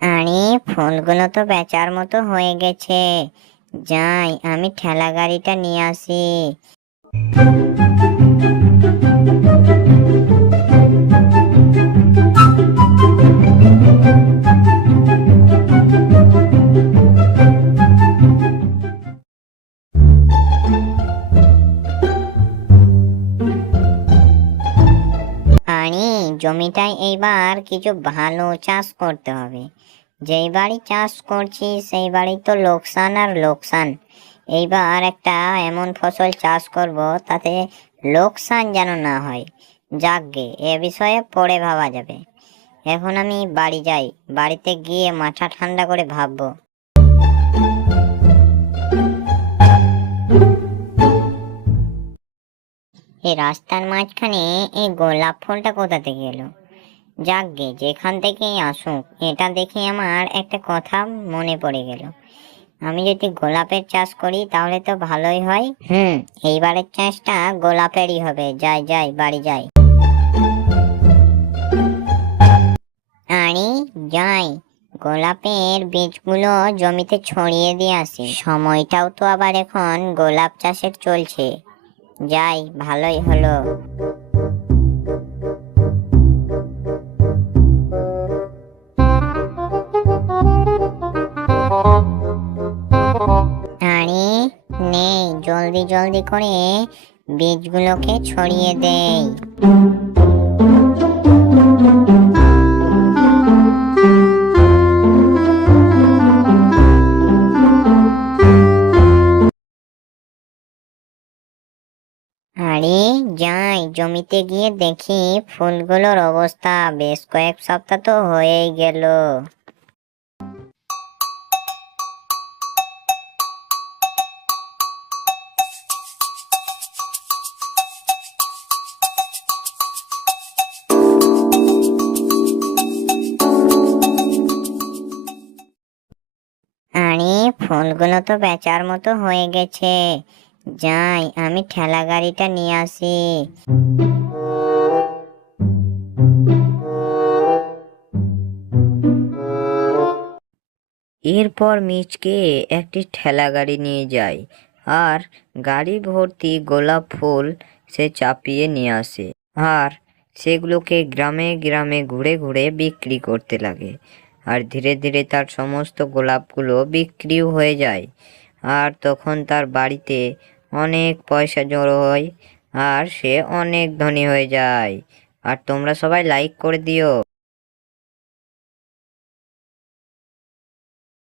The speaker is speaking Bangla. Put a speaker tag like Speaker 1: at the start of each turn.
Speaker 1: আরে ফুলগুলো তো বেচার মতো হয়ে গেছে। যাই আমি ঠেলা গাড়িটা নিয়ে আসি। জমিটায় এইবার কিছু ভালো চাষ করতে হবে। যেই বাড়ি চাষ করছি, সেই বাড়ি তো লোকসান আর লোকসান। এইবার একটা এমন ফসল চাষ করব, তাতে লোকসান যেন না হয়। যাকগে, এ বিষয়ে পরে ভাবা যাবে। এখন আমি বাড়ি যাই, বাড়িতে গিয়ে মাথা ঠান্ডা করে ভাববো। এই রাস্তার মাঝখানে এই গোলাপ ফুলটা কোথা থেকে এলো? যাকগে যেখান থেকেই আসুক এটা দেখে আমার একটা কথা মনে পড়ে গেল। আমি যদি গোলাপের চাষ করি তাহলে তো ভালোই হয়। হুম। এইবারের চাষটা গোলাপেরই হবে। যাই যাই বাড়ি যাই। আরে যাই। গোলাপের বীজগুলো জমিতে ছড়িয়ে দিয়ে আসি। সময়টাও তো আবার এখন গোলাপ চাষের চলছে। যাই ভালোই হলো। আরে নেই জলদি জলদি করে বীজগুলোকে ছড়িয়ে দেই যাই, জমিতে গিয়ে দেখি ফুলগুলোর অবস্থা বেশ কয়েক সপ্তাহ তো হয়েই গেল। আরে, ফুলগুলো তো বেচার মতো হয়ে গেছে। যাই, আমি ঠেলা গাড়িটা নিয়ে আসি।
Speaker 2: এরপর মিচকে একটি ঠেলা গাড়ি নিয়ে যায় আর গাড়ি ভর্তি গোলাপ ফুল সে চাপিয়ে নিয়ে আসে আর সেগুলোকে গ্রামে গ্রামে ঘুরে ঘুরে বিক্রি করতে লাগে আর ধীরে ধীরে তার সমস্ত গোলাপগুলো বিক্রিও হয়ে যায় আর তখন তার বাড়িতে অনেক পয়সা জড়ো হয় আর সে অনেক ধনী হয়ে যায়। আর তোমরা সবাই লাইক করে দিও।